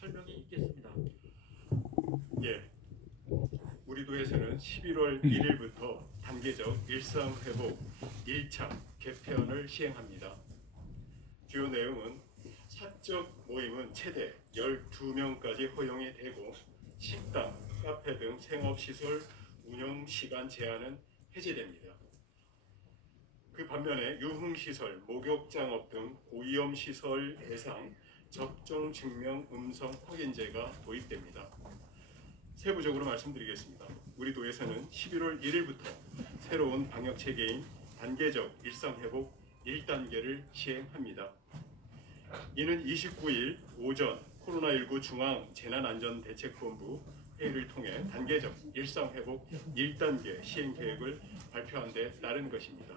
설명이 있겠습니다. 예, 우리 도에서는 11월 1일부터 단계적 일상회복 1차 개편을 시행합니다. 주요 내용은 사적 모임은 최대 12명까지 허용이 되고 식당, 카페 등 생업시설 운영 시간 제한은 해제됩니다. 그 반면에 유흥시설, 목욕장업 등 고위험시설 대상 접종 증명 음성 확인제가 도입됩니다. 세부적으로 말씀드리겠습니다. 우리 도에서는 11월 1일부터 새로운 방역 체계인 단계적 일상회복 1단계를 시행합니다. 이는 29일 오전 코로나19 중앙재난안전대책본부 회의를 통해 단계적 일상회복 1단계 시행 계획을 발표한 데 따른 것입니다.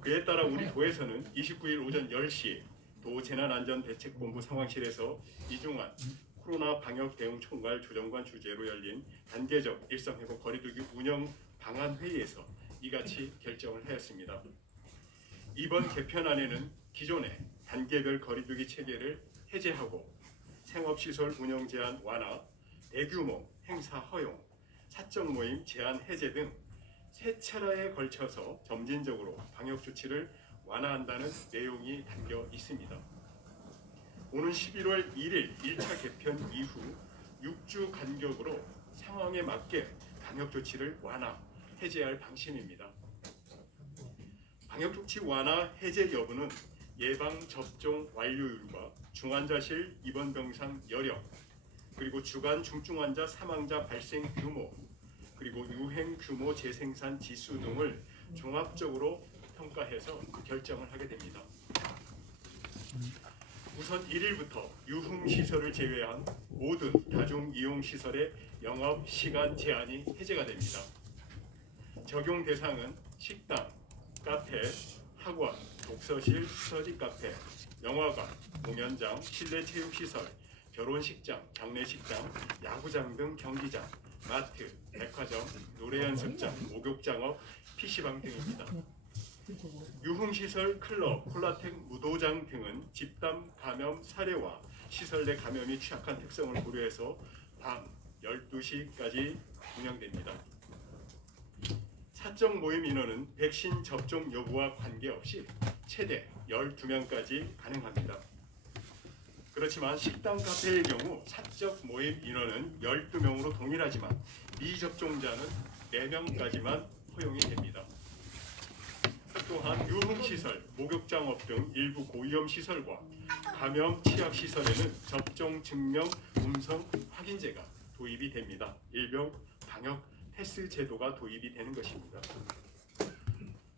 그에 따라 우리 도에서는 29일 오전 10시 도 재난안전대책본부 상황실에서 이중환 코로나 방역 대응 총괄 조정관 주재로 열린 단계적 일상회복 거리두기 운영 방안 회의에서 이같이 결정을 하였습니다. 이번 개편안에는 기존의 단계별 거리두기 체계를 해제하고 생업시설 운영 제한 완화, 대규모 행사 허용, 사적 모임 제한 해제 등 세 차례에 걸쳐서 점진적으로 방역 조치를 완화한다는 내용이 담겨 있습니다. 오는 11월 1일 1차 개편 이후 6주 간격으로 상황에 맞게 방역 조치를 완화, 해제할 방침입니다. 방역 조치 완화, 해제 여부는 예방 접종 완료율과 중환자실 입원 병상 여력, 그리고 주간 중증 환자 사망자 발생 규모, 그리고 유행 규모 재생산 지수 등을 종합적으로 평가해서 결정을 하게 됩니다. 우선 1일부터 유흥시설을 제외한 모든 다중이용시설의 영업시간 제한이 해제가 됩니다. 적용 대상은 식당, 카페, 학원, 독서실, 스터디 카페, 영화관, 공연장, 실내 체육시설, 결혼식장, 장례식장, 야구장 등 경기장, 마트, 백화점, 노래 연습장, 목욕장업, PC방 등입니다. 유흥시설, 클럽, 콜라텍, 무도장 등은 집단 감염 사례와 시설 내 감염이 취약한 특성을 고려해서 밤 12시까지 운영됩니다. 사적 모임 인원은 백신 접종 여부와 관계없이 최대 12명까지 가능합니다. 그렇지만 식당, 카페의 경우 사적 모임 인원은 12명으로 동일하지만 미접종자는 4명까지만 허용이 됩니다. 또한 유흥시설, 목욕장업 등 일부 고위험 시설과 감염 취약 시설에는 접종 증명 음성 확인제가 도입이 됩니다. 일명 방역 패스 제도가 도입이 되는 것입니다.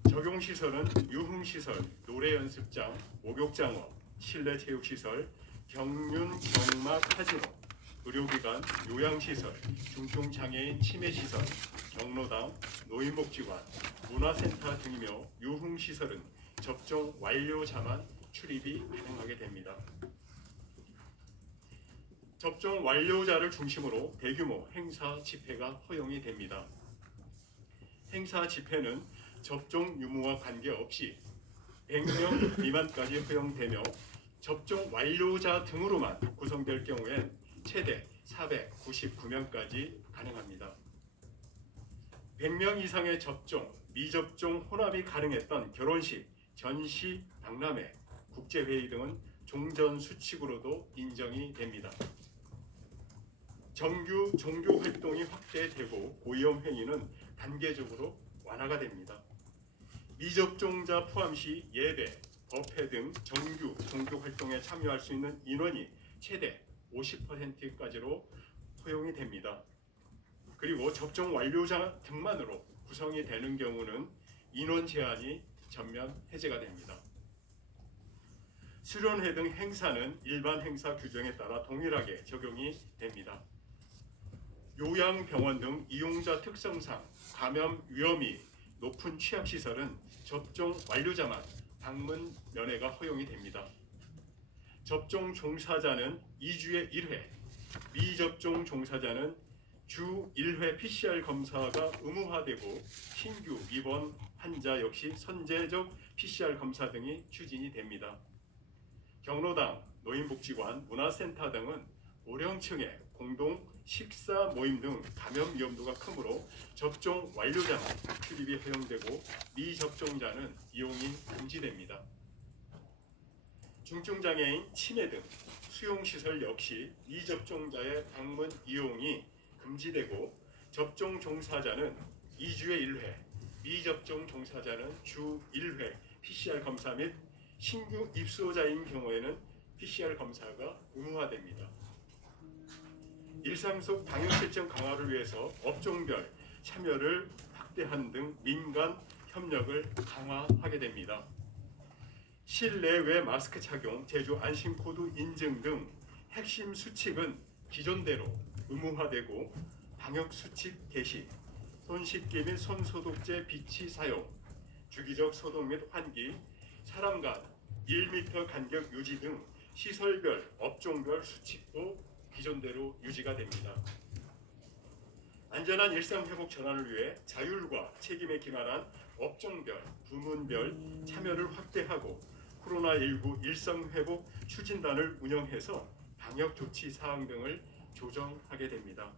적용 시설은 유흥시설, 노래 연습장, 목욕장업, 실내 체육시설, 경륜, 경마, 카지노, 의료기관, 요양시설, 중증장애인 치매시설, 경로당, 노인복지관, 문화센터 등이며 유흥시설은 접종 완료자만 출입이 가능하게 됩니다. 접종 완료자를 중심으로 대규모 행사 집회가 허용이 됩니다. 행사 집회는 접종 유무와 관계없이 100명 미만까지 허용되며 접종 완료자 등으로만 구성될 경우엔 최대 499명까지 가능합니다. 100명 이상의 접종, 미접종 혼합이 가능했던 결혼식, 전시, 박람회, 국제회의 등은 종전 수칙으로도 인정이 됩니다. 정규 종교 활동이 확대되고 고위험 행위는 단계적으로 완화가 됩니다. 미접종자 포함 시 예배, 법회 등 정규 종교 활동에 참여할 수 있는 인원이 최대 50%까지로 허용이 됩니다. 그리고 접종 완료자 등만으로 구성이 되는 경우는 인원 제한이 전면 해제가 됩니다. 수련회 등 행사는 일반 행사 규정에 따라 동일하게 적용이 됩니다. 요양병원 등 이용자 특성상 감염 위험이 높은 취약시설은 접종 완료자만 방문 면회가 허용이 됩니다. 접종 종사자는 2주에 1회, 미접종 종사자는 주 1회 PCR 검사가 의무화되고 신규 입원 환자 역시 선제적 PCR 검사 등이 추진이 됩니다. 경로당, 노인복지관, 문화센터 등은 고령층의 공동 식사 모임 등 감염 위험도가 크므로 접종 완료자만 출입이 허용되고 미접종자는 이용이 금지됩니다. 중증장애인, 치매 등 수용시설 역시 미접종자의 방문 이용이 금지되고 접종 종사자는 2주에 1회, 미접종 종사자는 주 1회 PCR 검사 및 신규 입소자인 경우에는 PCR 검사가 의무화됩니다. 일상 속 방역 실정 강화를 위해서 업종별 참여를 확대한 등 민간 협력을 강화하게 됩니다. 실내외 마스크 착용, 제주 안심코드 인증 등 핵심 수칙은 기존대로 의무화되고 방역 수칙 개시, 손 씻기 및 손 소독제 비치 사용, 주기적 소독 및 환기, 사람 간 1m 간격 유지 등 시설별, 업종별 수칙도 기존대로 유지가 됩니다. 안전한 일상회복 전환을 위해 자율과 책임에 기반한 업종별, 부문별 참여를 확대하고 코로나19 일상회복 추진단을 운영해서 방역조치 사항 등을 조정하게 됩니다.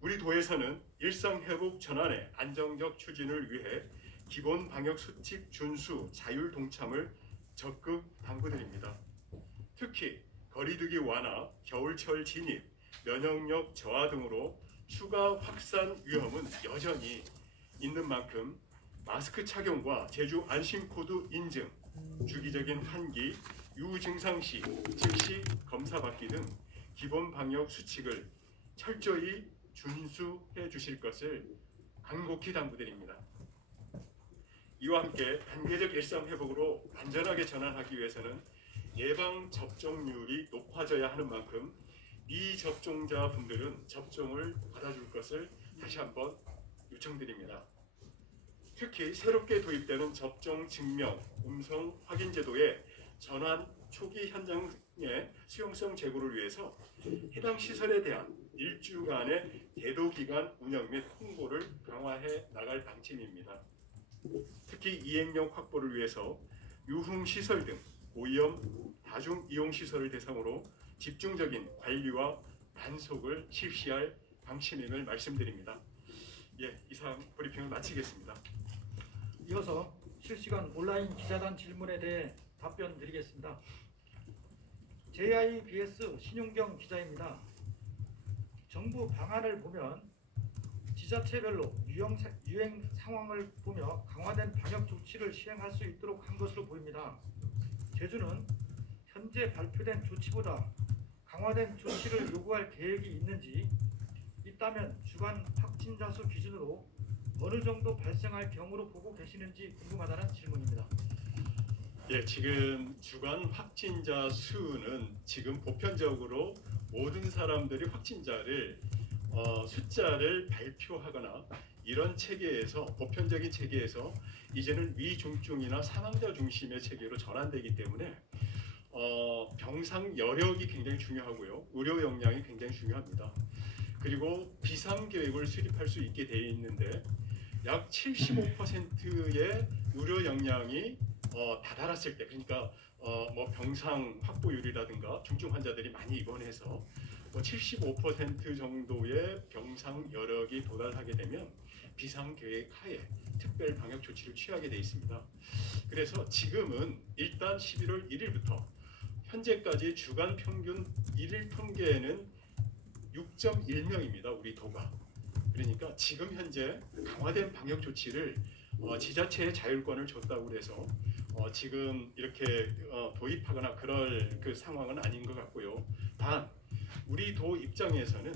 우리 도에서는 일상회복 전환의 안정적 추진을 위해 기본 방역수칙 준수, 자율 동참을 적극 당부드립니다. 특히 거리두기 완화, 겨울철 진입, 면역력 저하 등으로 추가 확산 위험은 여전히 있는 만큼 마스크 착용과 제주 안심코드 인증, 주기적인 환기, 유증상 시 즉시 검사받기 등 기본 방역 수칙을 철저히 준수해 주실 것을 간곡히 당부드립니다. 이와 함께 단계적 일상 회복으로 안전하게 전환하기 위해서는 예방 접종률이 높아져야 하는 만큼 미접종자 분들은 접종을 받아줄 것을 다시 한번 요청드립니다. 특히 새롭게 도입되는 접종 증명 음성 확인 제도의 전환 초기 현장의 수용성 제고를 위해서 해당 시설에 대한 1주간의 대도 기간 운영 및 홍보를 강화해 나갈 방침입니다. 특히 이행력 확보를 위해서 유흥 시설 등 고위험 다중 이용 시설을 대상으로 집중적인 관리와 단속을 실시할 방침임을 말씀드립니다. 예, 이상 브리핑을 마치겠습니다. 이어서 실시간 온라인 기자단 질문에 대해 답변 드리겠습니다. JIBS 신용경 기자입니다. 정부 방안을 보면 지자체별로 유행 상황을 보며 강화된 방역 조치를 시행할 수 있도록 한 것으로 보입니다. 제주는 현재 발표된 조치보다 강화된 조치를 요구할 계획이 있는지, 있다면 주간 확진자 수 기준으로 어느 정도 발생할 경우로 보고 계시는지 궁금하다는 질문입니다. 예, 지금 주간 확진자 수는 지금 보편적으로 모든 사람들이 확진자를 숫자를 발표하거나 이런 체계에서 보편적인 체계에서 이제는 위중증이나 사망자 중심의 체계로 전환되기 때문에 병상 여력이 굉장히 중요하고요. 의료 역량이 굉장히 중요합니다. 그리고 비상 계획을 수립할 수 있게 되어 있는데 약 75%의 의료 역량이 다다랐을 때, 그러니까 뭐 병상 확보율이라든가 중증 환자들이 많이 입원해서 75% 정도의 병상 여력이 도달하게 되면 비상 계획 하에 특별 방역 조치를 취하게 돼 있습니다. 그래서 지금은 일단 11월 1일부터 현재까지 주간 평균 1일 통계는 6.1명입니다. 우리 도가. 그러니까 지금 현재 강화된 방역 조치를 지자체의 자율권을 줬다고 해서 지금 이렇게 도입하거나 그럴 그 상황은 아닌 것 같고요. 단 우리 도 입장에서는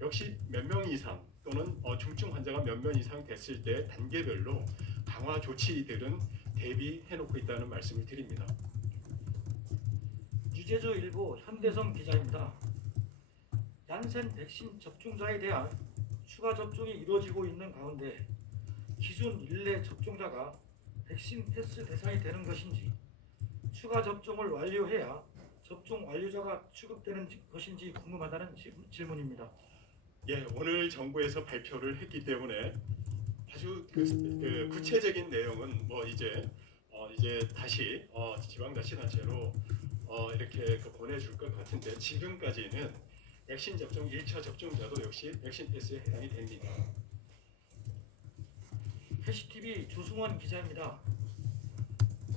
역시 몇 명 이상 또는 중증 환자가 몇 명 이상 됐을 때 단계별로 강화 조치들은 대비해놓고 있다는 말씀을 드립니다. 유제주 일보 현대성 기자입니다. 얀센 백신 접종자에 대한 추가 접종이 이루어지고 있는 가운데 기존 일례 접종자가 백신 패스 대상이 되는 것인지, 추가 접종을 완료해야 접종 완료자가 취급되는 것인지 궁금하다는 질문입니다. 예, 오늘 정부에서 발표를 했기 때문에 아주 구체적인 내용은 뭐 이제 이제 다시 지방자치단체로 이렇게 보내줄 것 같은데 지금까지는 백신 접종 1차 접종자도 역시 백신 패스에 해당이 됩니다. 캐시TV 조승원 기자입니다.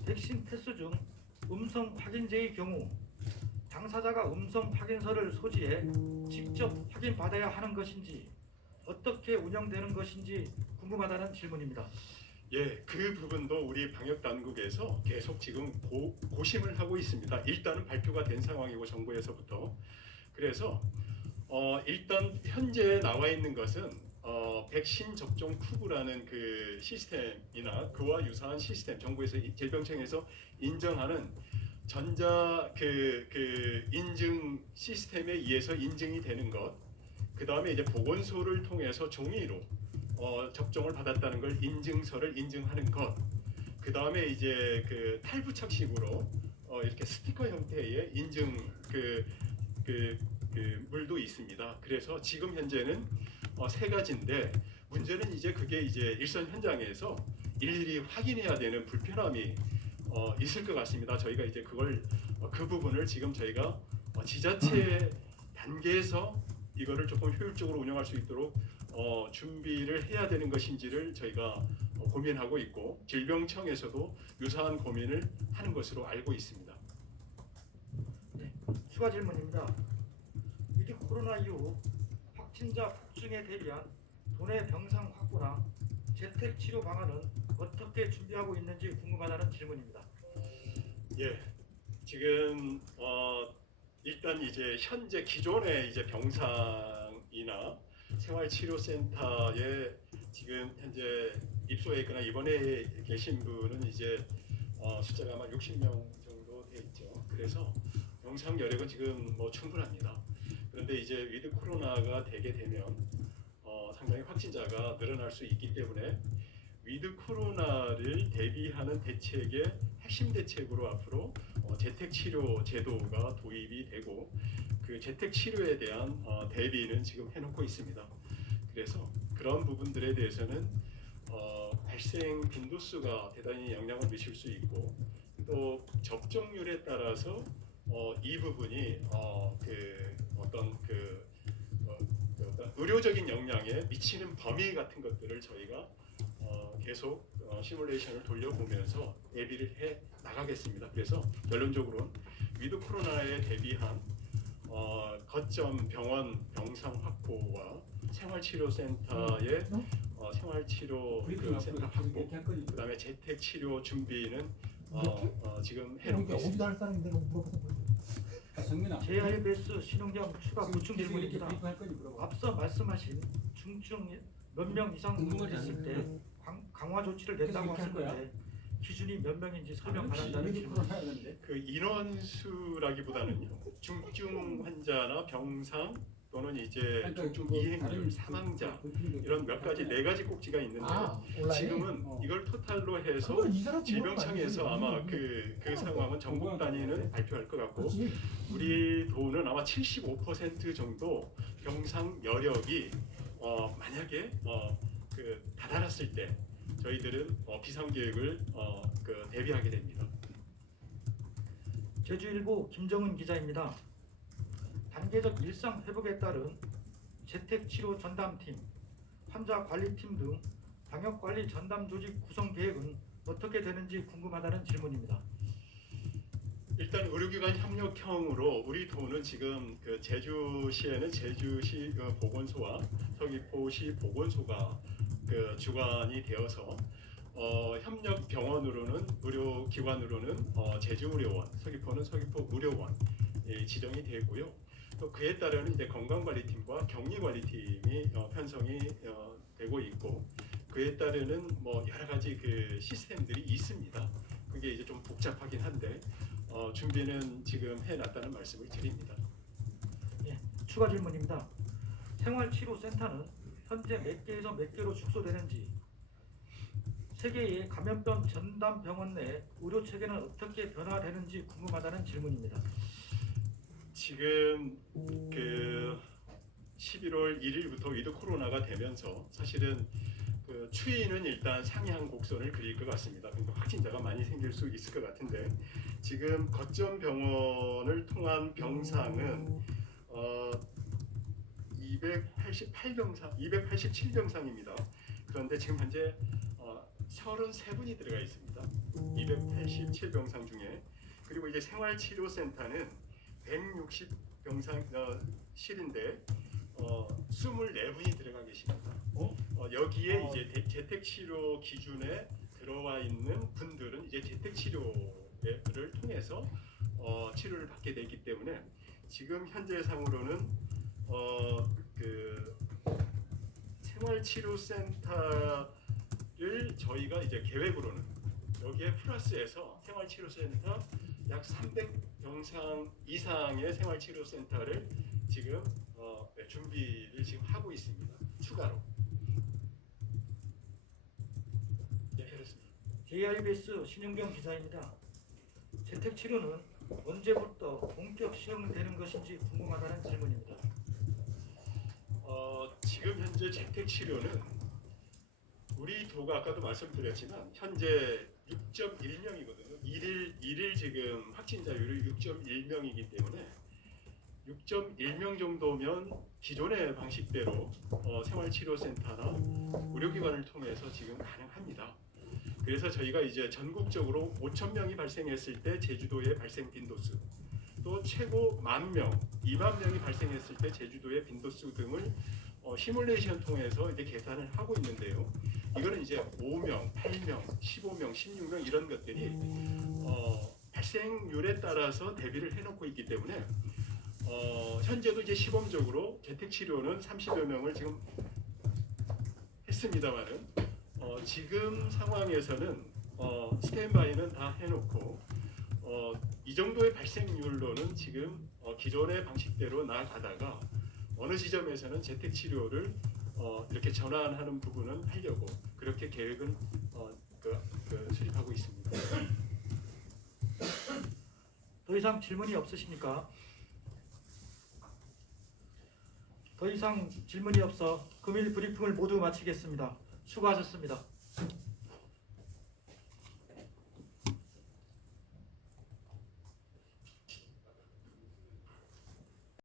백신 패스 중 음성 확인제의 경우 당사자가 음성 확인서를 소지해 직접 확인받아야 하는 것인지 어떻게 운영되는 것인지 궁금하다는 질문입니다. 예, 그 부분도 우리 방역 당국에서 계속 지금 고심을 하고 있습니다. 일단은 발표가 된 상황이고 정부에서부터 그래서 일단 현재 나와 있는 것은 백신 접종 투구라는 그 시스템이나 그와 유사한 시스템 정부에서 질병청에서 인정하는 전자 그 인증 시스템에 의해서 인증이 되는 것, 그 다음에 이제 보건소를 통해서 종이로 접종을 받았다는 걸 인증서를 인증하는 것, 그 다음에 이제 그 탈부착식으로 이렇게 스티커 형태의 인증 그 물도 있습니다. 그래서 지금 현재는 세 가지인데 문제는 이제 그게 이제 일선 현장에서 일일이 확인해야 되는 불편함이 있을 것 같습니다. 저희가 이제 그걸 그 부분을 지금 저희가 지자체 단계에서 이거를 조금 효율적으로 운영할 수 있도록 준비를 해야 되는 것인지를 저희가 고민하고 있고 질병청에서도 유사한 고민을 하는 것으로 알고 있습니다. 네, 추가 질문입니다. 위드 코로나 이후 확진자 폭증에 대비한 도내 병상 확보나 재택 치료 방안은 어떻게 준비하고 있는지 궁금하다는 질문입니다. 예, 지금 일단 이제 현재 기존의 이제 병상이나 생활치료센터에 지금 현재 입소해 있거나 입원해 계신 분은 이제 숫자가 아마 60명 정도 돼 있죠. 그래서 병상 여력은 지금 충분합니다. 그런데 이제 위드 코로나가 되게 되면 상당히 확진자가 늘어날 수 있기 때문에 위드 코로나를 대비하는 대책의 핵심 대책으로 앞으로 재택 치료 제도가 도입이 되고 그 재택 치료에 대한 대비는 지금 해놓고 있습니다. 그래서 그런 부분들에 대해서는 발생 빈도수가 대단히 영향을 미칠 수 있고 또 접종률에 따라서 이 부분이 어떤 의료적인 영향에 미치는 범위 같은 것들을 저희가 계속 시뮬레이션을 돌려보면서 대비를 해 나가겠습니다. 그래서 결론적으로는 위드 코로나에 대비한 거점 병원 병상 확보와 생활치료센터의 생활치료 센터 확보, 그다음에 재택 치료 준비는 지금 해놓고 있습니다. 할 사람인데 물어봐서 JIBS 신흥경 추가 보충 질문입니다. 앞서 말씀하신 중증 몇 명 이상 있을 때 강화 조치를 낸다고 하셨는데 기준이 몇 명인지 설명 바란다는 질문입니다. 그 인원수라기보다는요 중증 환자나 병상 또는 이제 중증 이행률 사망자 이런 몇 가지 네 가지 꼭지가 있는데 지금은 이걸 토탈로 해서 질병청에서 아마 그 상황은 전국 단위는 발표할 것 같고 우리 도는 아마 75% 정도 병상 여력이 만약에 다다랐을 때 저희들은 비상계획을 대비하게 됩니다. 제주일보 김정은 기자입니다. 단계적 일상 회복에 따른 재택치료 전담팀, 환자관리팀 등 방역관리 전담 조직 구성 계획은 어떻게 되는지 궁금하다는 질문입니다. 일단 의료기관 협력형으로 우리 도는 지금 제주시에는 제주시 보건소와 서귀포시 보건소가 주관이 되어서 협력 병원으로는 의료기관으로는 제주의료원, 서귀포는 서귀포의료원 지정이 되고요. 또 그에 따르는 이제 건강관리팀과 격리관리팀이 편성이 되고 있고 그에 따르는 여러 가지 시스템들이 있습니다. 그게 이제 좀 복잡하긴 한데 준비는 지금 해놨다는 말씀을 드립니다. 예, 추가 질문입니다. 생활치료센터는 현재 몇 개에서 몇 개로 축소되는지, 세계의 감염병 전담 병원 내 의료 체계는 어떻게 변화되는지 궁금하다는 질문입니다. 지금 11월 1일부터 위드 코로나가 되면서 사실은 그 추이는 일단 상향 곡선을 그릴 것 같습니다. 그러니까 확진자가 많이 생길 수 있을 것 같은데 지금 거점 병원을 통한 병상은 287병상입니다. 그런데 지금 현재 33분이 들어가 있습니다. 287병상 중에. 그리고 이제 생활치료센터는 160병상 실인데 24분이 들어가 계십니다. 여기에 이제 재택치료 기준에 들어와 있는 분들은 이제 재택치료를 통해서 치료를 받게 되기 때문에 지금 현재 상으로는 그 생활치료센터를 저희가 이제 계획으로는 여기에 플러스해서 생활치료센터 약 300병상 이상의 생활치료센터를 지금 준비를 지금 하고 있습니다. 추가로. 네, 그렇습니다. JIBS 신윤경 기자입니다. 재택치료는 언제부터 본격 시행되는 것인지 궁금하다는 질문입니다. 지금 현재 재택치료는 우리 도가 아까도 말씀드렸지만 현재 6.1명이거든요. 일일 지금 확진자율이 6.1명이기 때문에 6.1명 정도면 기존의 방식대로 생활치료센터나 의료기관을 통해서 지금 가능합니다. 그래서 저희가 이제 전국적으로 5,000명이 발생했을 때 제주도의 발생 빈도수, 또 최고 10,000명, 20,000명이 발생했을 때 제주도의 빈도수 등을 시뮬레이션 통해서 이제 계산을 하고 있는데요. 이거는 이제 5명, 8명, 15명, 16명 이런 것들이 발생률에 따라서 대비를 해놓고 있기 때문에 현재도 이제 시범적으로 재택치료는 30여 명을 지금 했습니다만은 지금 상황에서는 스탠바이는 다 해놓고 이 정도의 발생률로는 지금 기존의 방식대로 나아가다가 어느 지점에서는 재택치료를 이렇게 전환하는 부분은 하려고 그렇게 계획은 수립하고 있습니다. 더 이상 질문이 없으십니까? 더 이상 질문이 없어 금일 브리핑을 모두 마치겠습니다. 수고하셨습니다.